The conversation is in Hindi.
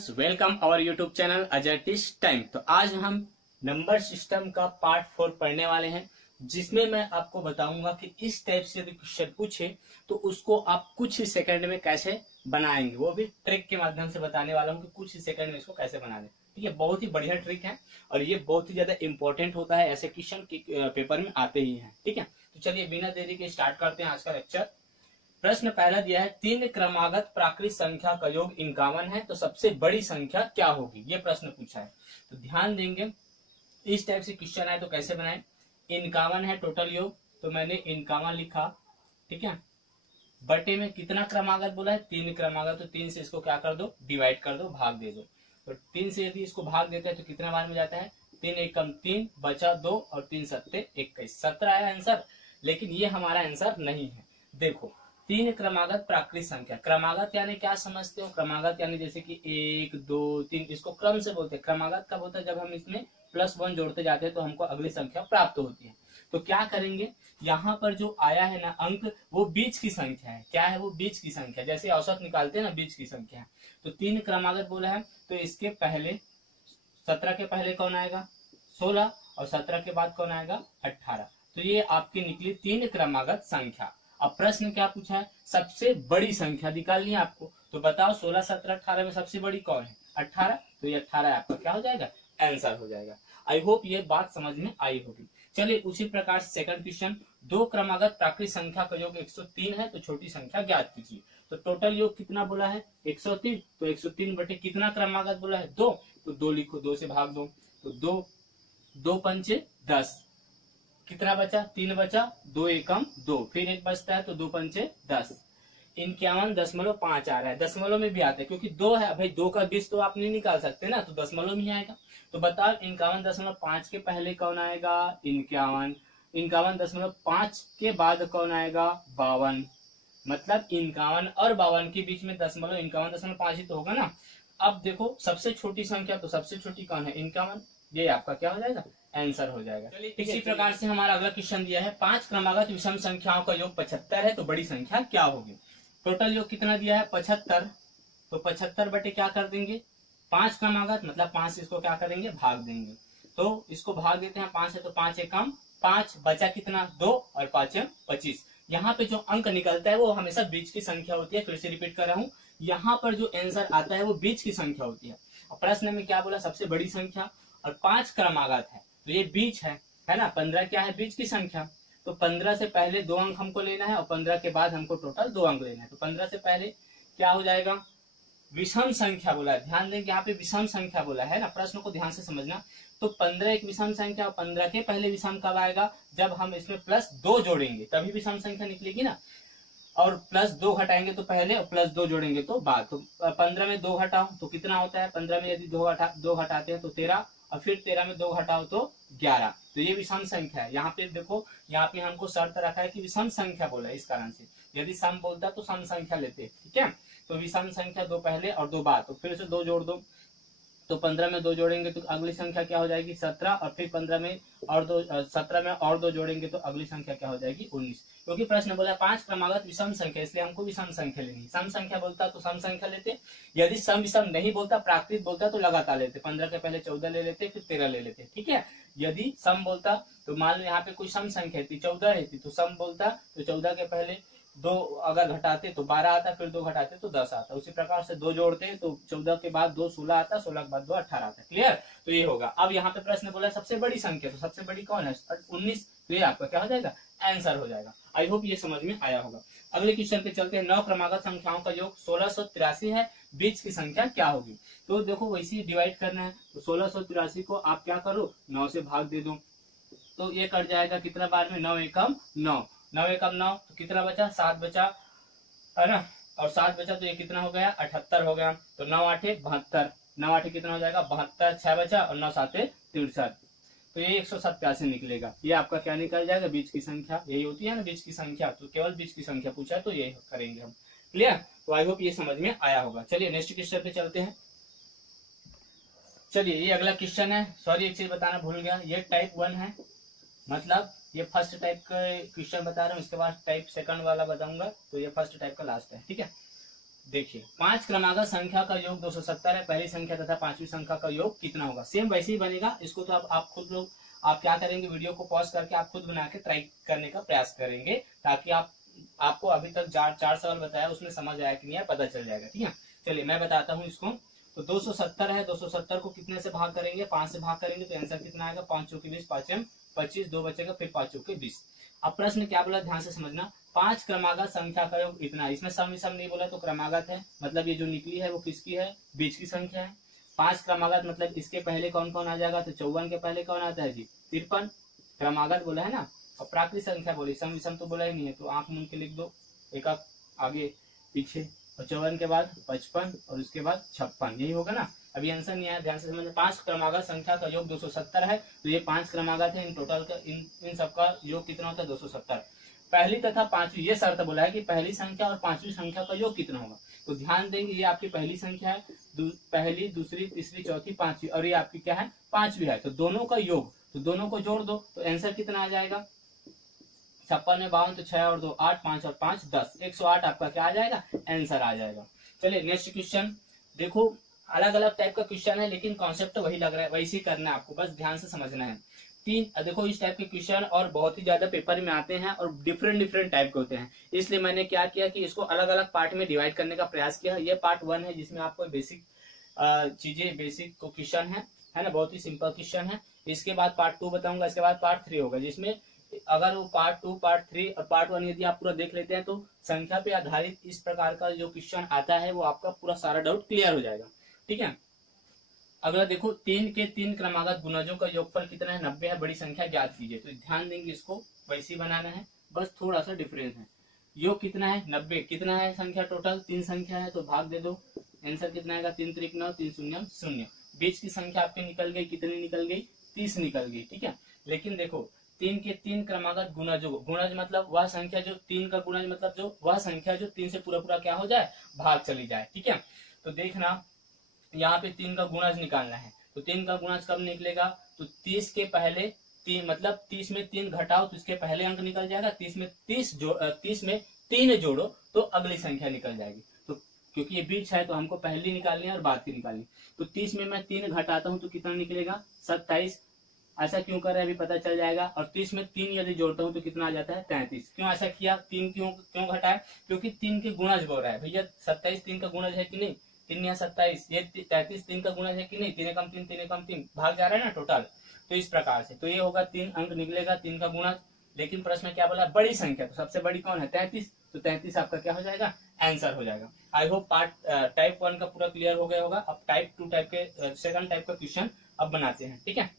Students, welcome our YouTube channel Ajay टिश टाइम। तो आज हम नंबर सिस्टम का पार्ट 4 पढ़ने वाले हैं, जिसमें मैं आपको बताऊंगा कि इस टाइप से यदि क्वेश्चन पूछे तो उसको आप कुछ ही सेकंड में कैसे बनाएंगे। वो भी ट्रिक के माध्यम से बताने वाला हूँ कि कुछ ही सेकंड में इसको कैसे बनाने। ठीक है, बहुत ही बढ़िया ट्रिक है और ये बहुत ही ज्यादा इंपॉर्टेंट होता है, ऐसे क्वेश्चन पेपर में आते ही है। ठीक है, तो चलिए बिना देरी के स्टार्ट करते हैं आज का लेक्चर। प्रश्न पहला दिया है, तीन क्रमागत प्राकृत संख्या का योग 51 है, तो सबसे बड़ी संख्या क्या होगी। ये प्रश्न पूछा है, तो ध्यान देंगे। इस टाइप से क्वेश्चन आए तो कैसे बनाए। 51 है टोटल योग, तो मैंने 51 लिखा। ठीक है, बटे में कितना क्रमागत बोला है, तीन क्रमागत, तो 3 से इसको क्या कर दो, डिवाइड कर दो, भाग दे दो। तो 3 से यदि इसको भाग देते हैं तो कितना बार में जाता है, 3 एकम 3 बचा 2 और 3 सत्ते 21, 17 आया आंसर। लेकिन ये हमारा आंसर नहीं है। देखो, तीन क्रमागत प्राकृत संख्या, क्रमागत यानी क्या समझते हो, क्रमागत यानी जैसे कि 1 2 3, इसको क्रम से बोलते हैं। क्रमागत कब होता है, जब हम इसमें +1 जोड़ते जाते हैं तो हमको अगली संख्या प्राप्त होती है। तो क्या करेंगे, यहाँ पर जो आया है ना अंक, वो बीच की संख्या है। क्या है वो, बीच की संख्या, जैसे औसत निकालते हैं ना, बीच की संख्या है। तो तीन क्रमागत बोला है, तो इसके पहले 17 के पहले कौन आएगा, 16, और 17 के बाद कौन आएगा, 18। तो ये आपकी निकली तीन क्रमागत संख्या। अब प्रश्न क्या पूछा है, सबसे बड़ी संख्या निकालनी है आपको। तो बताओ 16 17 18 में सबसे बड़ी कौन है, 18। तो ये 18 आपका क्या हो जाएगा, आंसर हो जाएगा। आई होप ये बात समझ में आई होगी। चलिए उसी प्रकार से सेकंड क्वेश्चन, दो क्रमागत प्राकृत संख्या का योग 103 है, तो छोटी संख्या ज्ञात कीजिए। तो टोटल योग कितना बोला है, 103। तो 103 बटे कितना क्रमागत बोला है, 2। तो 2 लिखो, 2 से भाग दो, तो 2 2 पंचे 10, कितना बचा, 3 बचा, 2 एकम 2, फिर 1 बचता है, तो 2 पंचे 10। 51.5 आ रहा है, दशमलव में भी आता है क्योंकि 2 है भाई, 2 का 20 तो आप नहीं निकाल सकते ना, तो दशमलव में ही आएगा। तो बताओ 51.5 के पहले कौन आएगा, 51। 51.5 के बाद कौन आएगा, 52। मतलब 51 और 52 के बीच में दशमलव 51.5 ही तो होगा ना। अब देखो सबसे छोटी संख्या, तो सबसे छोटी कौन है, 51। ये आपका क्या हो जाएगा, आंसर हो जाएगा। चलिए इसी प्रकार से हमारा अगला क्वेश्चन दिया है, 5 क्रमागत विषम संख्याओं का योग 75 है, तो बड़ी संख्या क्या होगी। टोटल योग कितना दिया है, 75। तो 75 बटे क्या कर देंगे, 5 क्रमागत, मतलब 5 से इसको क्या करेंगे, भाग देंगे। तो इसको भाग देते हैं, 5 है तो 5 एकम 5, बचा कितना, 2, और 5 25। यहाँ पे जो अंक निकलता है वो हमेशा बीच की संख्या होती है। फिर से रिपीट कर रहा हूँ, यहाँ पर जो आंसर आता है वो बीच की संख्या होती है। और प्रश्न में क्या बोला, सबसे बड़ी संख्या, और 5 क्रमागत है, तो ये बीच है ना। 15 क्या है, बीच की संख्या। तो 15 से पहले 2 अंक हमको लेना है और 15 के बाद हमको टोटल 2 अंक लेना है। तो 15 से पहले क्या हो जाएगा, विषम संख्या बोला है। ध्यान दें कि यहाँ पे विषम संख्या बोला है ना, प्रश्न को ध्यान से समझना। तो 15 एक विषम संख्या, और 15 के पहले विषम कब आएगा, जब हम इसमें +2 जोड़ेंगे तभी विषम संख्या निकलेगी ना। और +2 घटाएंगे तो पहले, और +2 जोड़ेंगे तो बाद। तो 15 में 2 घटाओ तो कितना होता है, 15 में यदि 2 घटाते हैं तो 13, और फिर 13 में 2 घटाओ तो 11। तो ये विषम संख्या है। यहाँ पे देखो, यहाँ पे हमको शर्त रखा है कि विषम संख्या बोला है, इस कारण से। यदि सम बोलता तो सम संख्या लेते, ठीक है। तो विषम संख्या 2 पहले और 2 बाद, तो फिर से 2 जोड़ दो। तो 15 में 2 जोड़ेंगे तो अगली संख्या क्या हो जाएगी, 17, और फिर 15 में और 2, 17 में और 2 जोड़ेंगे तो अगली संख्या क्या हो जाएगी, 19। क्योंकि प्रश्न बोला 5 क्रमागत विषम संख्या, इसलिए हमको विषम संख्या लेनी। सम संख्या बोलता तो सम संख्या लेते, यदि सम विषम नहीं बोलता, प्राकृत बोलता तो लगातार लेते। 15 के पहले 14 ले लेते, फिर 13 ले लेते, ठीक है। यदि सम बोलता तो मान लो यहाँ पे कोई सम संख्या थी, 14 रहती, तो सम बोलता तो 14 के पहले 2 अगर घटाते तो 12 आता, फिर 2 घटाते तो 10 आता। उसी प्रकार से 2 जोड़ते तो 14 के बाद 2 16 आता, 16 के बाद 2 18 आता। क्लियर, तो ये होगा। अब यहाँ पे प्रश्न बोला सबसे बड़ी संख्या, तो सबसे बड़ी कौन है, 19। तो ये आपका क्या हो जाएगा, आंसर हो जाएगा। आई होप ये समझ में आया होगा। अगले क्वेश्चन पे चलते हैं, 9 क्रमागत संख्याओं का योग 1683 है, बीच की संख्या क्या होगी। तो देखो वैसे ही डिवाइड करना है, तो 1683 को आप क्या करो, 9 से भाग दे दो, तो ये कट जाएगा कितना बार में, 9 एकम 9, 9 एकम 9, तो कितना बचा, 7 बचा, है ना। और 7 बचा तो ये कितना हो गया, 78 हो गया। तो 9 8 72, 9 8 कितना हो जाएगा, 72, 6 बचा, और 9 7 63, तो ये 187 निकलेगा। ये आपका क्या निकल जाएगा, बीच की संख्या। यही होती है ना बीच की संख्या, तो केवल बीच की संख्या पूछा है तो ये करेंगे हम। क्लियर, तो आई होप ये समझ में आया होगा। चलिए नेक्स्ट क्वेश्चन पे चलते हैं। चलिए ये अगला क्वेश्चन है, सॉरी एक चीज बताना भूल गया, ये टाइप 1 है, मतलब ये फर्स्ट टाइप का क्वेश्चन बता रहा हूँ, इसके बाद टाइप सेकंड वाला बताऊंगा, तो ये फर्स्ट टाइप का लास्ट है, ठीक है। देखिए 5 क्रमागत संख्या का योग 270 है, पहली संख्या तथा पांचवी संख्या का योग कितना होगा। सेम वैसे ही बनेगा। इसको तो अब आप खुद लोग आप क्या करेंगे, वीडियो को पॉज करके आप खुद बना के ट्राई करने का प्रयास करेंगे, ताकि आपको अभी तक 4 सवाल बताया उसमें समझ आया कि नहीं है, पता चल जाएगा। ठीक है, चलिए मैं बताता हूँ इसको। तो 270 है, 270 को कितने से भाग करेंगे, 5 से भाग करेंगे तो आंसर कितना आएगा, 5 चौके 20, 5 25, 2 बचेगा, फिर 5 चौके 20। अब प्रश्न क्या बोला, ध्यान से समझना। 5 क्रमागत संख्या का योग इतना, इसमें सम विषम नहीं बोला तो क्रमागत है, मतलब ये जो निकली है वो किसकी है, बीच की संख्या है। 5 क्रमागत मतलब इसके पहले कौन कौन आ जाएगा, तो 54 के पहले कौन आता है जी, 53। क्रमागत बोला है ना, और प्राकृत संख्या बोली, सम विषम तो बोला ही नहीं है, तो आंख मूंद के लिख दो, एक आगे पीछे, और 54 के बाद 55 और उसके बाद 56, यही होगा ना। अभी आंसर नहीं आया, ध्यान से समझना। 5 क्रमागत संख्या का योग 270 है, तो ये 5 क्रमागत है, इन टोटल का इन सबका योग कितना होता है, 270। पहली तथा पांचवी, ये शर्त बोला है कि पहली संख्या और पांचवी संख्या का योग कितना होगा। तो ध्यान देंगे, ये आपकी पहली संख्या है, पहली, दूसरी, तीसरी, चौथी, पांचवी, और ये आपकी क्या है, पांचवी है। तो दोनों का योग, तो दोनों को जोड़ दो तो आंसर कितना आ जाएगा, 56 में 52, तो 6 और 2 8, 5 और 5 10, 108 आपका क्या आ जाएगा, आंसर आ जाएगा। चलिए नेक्स्ट क्वेश्चन देखो। अलग अलग टाइप का क्वेश्चन है, लेकिन कॉन्सेप्ट वही लग रहा है, वैसे ही करना है आपको, बस ध्यान से समझना है। देखो इस टाइप के क्वेश्चन और बहुत ही ज्यादा पेपर में आते हैं और डिफरेंट टाइप के होते हैं, इसलिए मैंने क्या किया कि इसको अलग अलग पार्ट में डिवाइड करने का प्रयास किया। ये पार्ट 1 है, जिसमें आपको बेसिक चीजें, बेसिक क्वेश्चन है ना, बहुत ही सिंपल क्वेश्चन है। इसके बाद पार्ट 2 बताऊंगा, इसके बाद पार्ट 3 होगा, जिसमें अगर वो पार्ट 2, पार्ट 3 और पार्ट 1 यदि आप पूरा देख लेते हैं तो संख्या पे आधारित इस प्रकार का जो क्वेश्चन आता है वो आपका पूरा सारा डाउट क्लियर हो जाएगा। ठीक है, अगला देखो, 3 के 3 क्रमागत गुणजों का योगफल कितना है, 90 है, बड़ी संख्या ज्ञात कीजिए। तो ध्यान देंगे, इसको वैसे ही बनाना है, बस थोड़ा सा डिफरेंस है। योग कितना है, 90, कितना है संख्या, टोटल 3 संख्या है, तो भाग दे दो, आंसर कितना आएगा, 3 त्रिक 9, 3 शून्य 0। बीच की संख्या आपकी निकल गई, कितनी निकल गई, 30 निकल गई। ठीक है, लेकिन देखो 3 के 3 क्रमागत गुणजों, गुणज मतलब वह संख्या जो 3 का गुणज मतलब जो वह संख्या जो 3 से पूरा क्या हो जाए, भाग चली जाए। ठीक है, तो देखना यहाँ पे 3 का गुणज निकालना है, तो 3 का गुणज कब निकलेगा, तो 30 के पहले 3, मतलब 30 में 3 घटाओ तो इसके पहले अंक निकल जाएगा, 30 में 3 जोड़ो तो अगली संख्या निकल जाएगी। तो क्योंकि ये बीच है तो हमको पहली निकालनी है और बाद की निकालनी। तो 30 में मैं 3 घटाता हूँ तो कितना निकलेगा, 27। ऐसा क्यों कर रहे हैं अभी पता चल जाएगा। और 30 में 3 यदि जोड़ता हूँ तो कितना आ जाता है, 33। क्यों ऐसा किया, 3 क्यों घटाया, क्योंकि 3 के गुणज बोल रहा है भैया। 27 3 का गुणज है कि नहीं, 3 या 27, ये 33 3 का गुणज है कि नहीं, 3 कम 3 3 कम 3 भाग जा रहा है ना टोटल। तो इस प्रकार से तो ये होगा 3 अंक निकलेगा 3 का गुणज। लेकिन प्रश्न में क्या बोला, बड़ी संख्या, तो सबसे बड़ी कौन है, 33, तो 33 आपका क्या हो जाएगा, आंसर हो जाएगा। आई होप पार्ट टाइप 1 का पूरा क्लियर हो गया होगा। अब टाइप 2 टाइप के सेकंड टाइप का क्वेश्चन अब बनाते हैं। ठीक है।